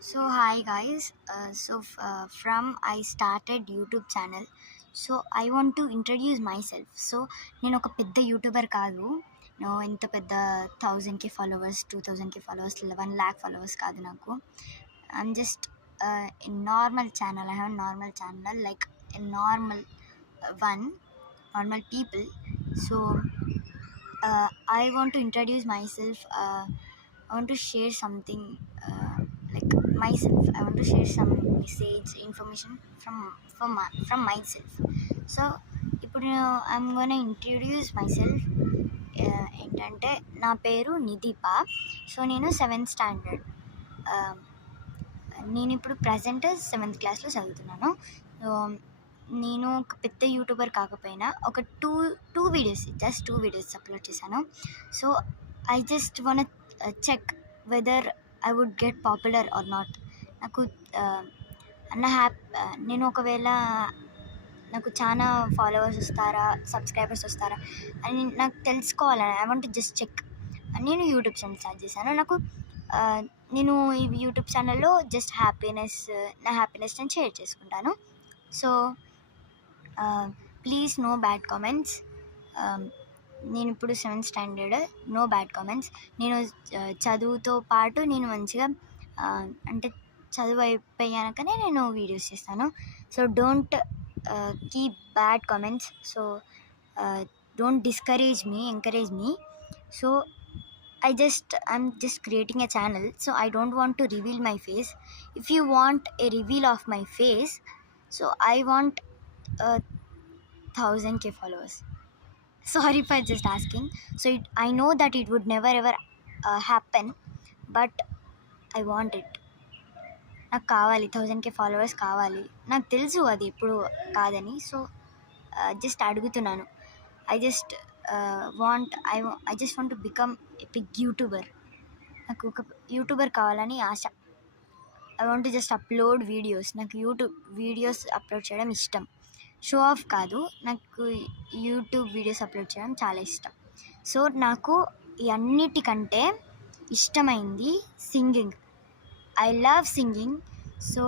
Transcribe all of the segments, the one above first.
So hi guys. From I started YouTube channel. So I want to introduce myself. So నేను ఒక పెద్ద యూట్యూబర్ కాదు. ఇంత పెద్ద 1000K followers 2000K followers 1 lakh followers కాదు నాకు. I'm just a normal channel. I have a normal channel like a normal one, normal people. So I want to introduce myself. I want to share something like myself. I want to share some message, information from myself. So ఇప్పుడు I'm gonna introduce my self. ఏంటంటే నా పేరు నిదీప. సో నేను 7th standard. నేను ఇప్పుడు present 7th క్లాస్లో చదువుతున్నాను. సో నేను ఒక పెద్ద యూట్యూబర్ కాకపోయినా ఒక two videos just 2 videos upload చేశాను. So I just want check whether I would get popular or not. నాకు నా నేను ఒకవేళ నాకు చాలా ఫాలోవర్స్ వస్తారా, సబ్స్క్రైబర్స్ వస్తారా అని నాకు తెలుసుకోవాలని ఐ వాంట్ జస్ట్ చెక్. నేను యూట్యూబ్ ఛానల్ స్టార్ట్ చేశాను. నేను ఈ యూట్యూబ్ ఛానల్లో జస్ట్ నా హ్యాపీనెస్ నేను షేర్ చేసుకుంటాను. So please no bad comments. నేను ఇప్పుడు 7th standard. No bad comments. నేను చదువుతో పాటు నేను మంచిగా అంటే చదువు అయిపోయాకనే నేను వీడియోస్ చేస్తాను. So don't keep bad comments. So don't discourage me, ఎంకరేజ్ me. So I'm just creating a channel, so I don't want to reveal my face. If you want a reveal of my face, so I want 1000K followers. Sorry for just asking. So I know that it would never ever happen, but I want it. నాకు కావాలి 1000K followers కావాలి. నాకు తెలుసు అది ఇప్పుడు కాదని. So జస్ట్ అడుగుతున్నాను. I just want to become a big YouTuber. నాకు ఒక యూట్యూబర్ కావాలని ఆశ. I want to just upload videos. నాకు యూట్యూబ్ వీడియోస్ అప్లోడ్ చేయడం ఇష్టం. షో ఆఫ్ కాదు, నాకు యూట్యూబ్ వీడియోస్ అప్లోడ్ చేయడం చాలా ఇష్టం. సో నాకు ఈ అన్నిటికంటే ఇష్టమైంది singing. I love singing. So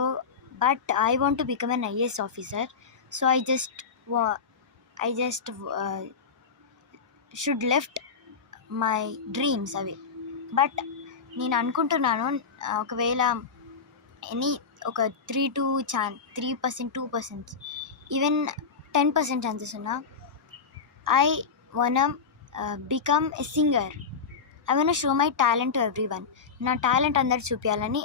but I want to become an IAS officer. So I just should left my dreams away. But నేను అనుకుంటున్నాను ఒకవేళ ఒక 3% 2% ఈవెన్ 10% ఛాన్సెస్ ఉన్నా I wanna become a singer. I wanna show my talent to everyone. నా టాలెంట్ అందరికి చూపించాలని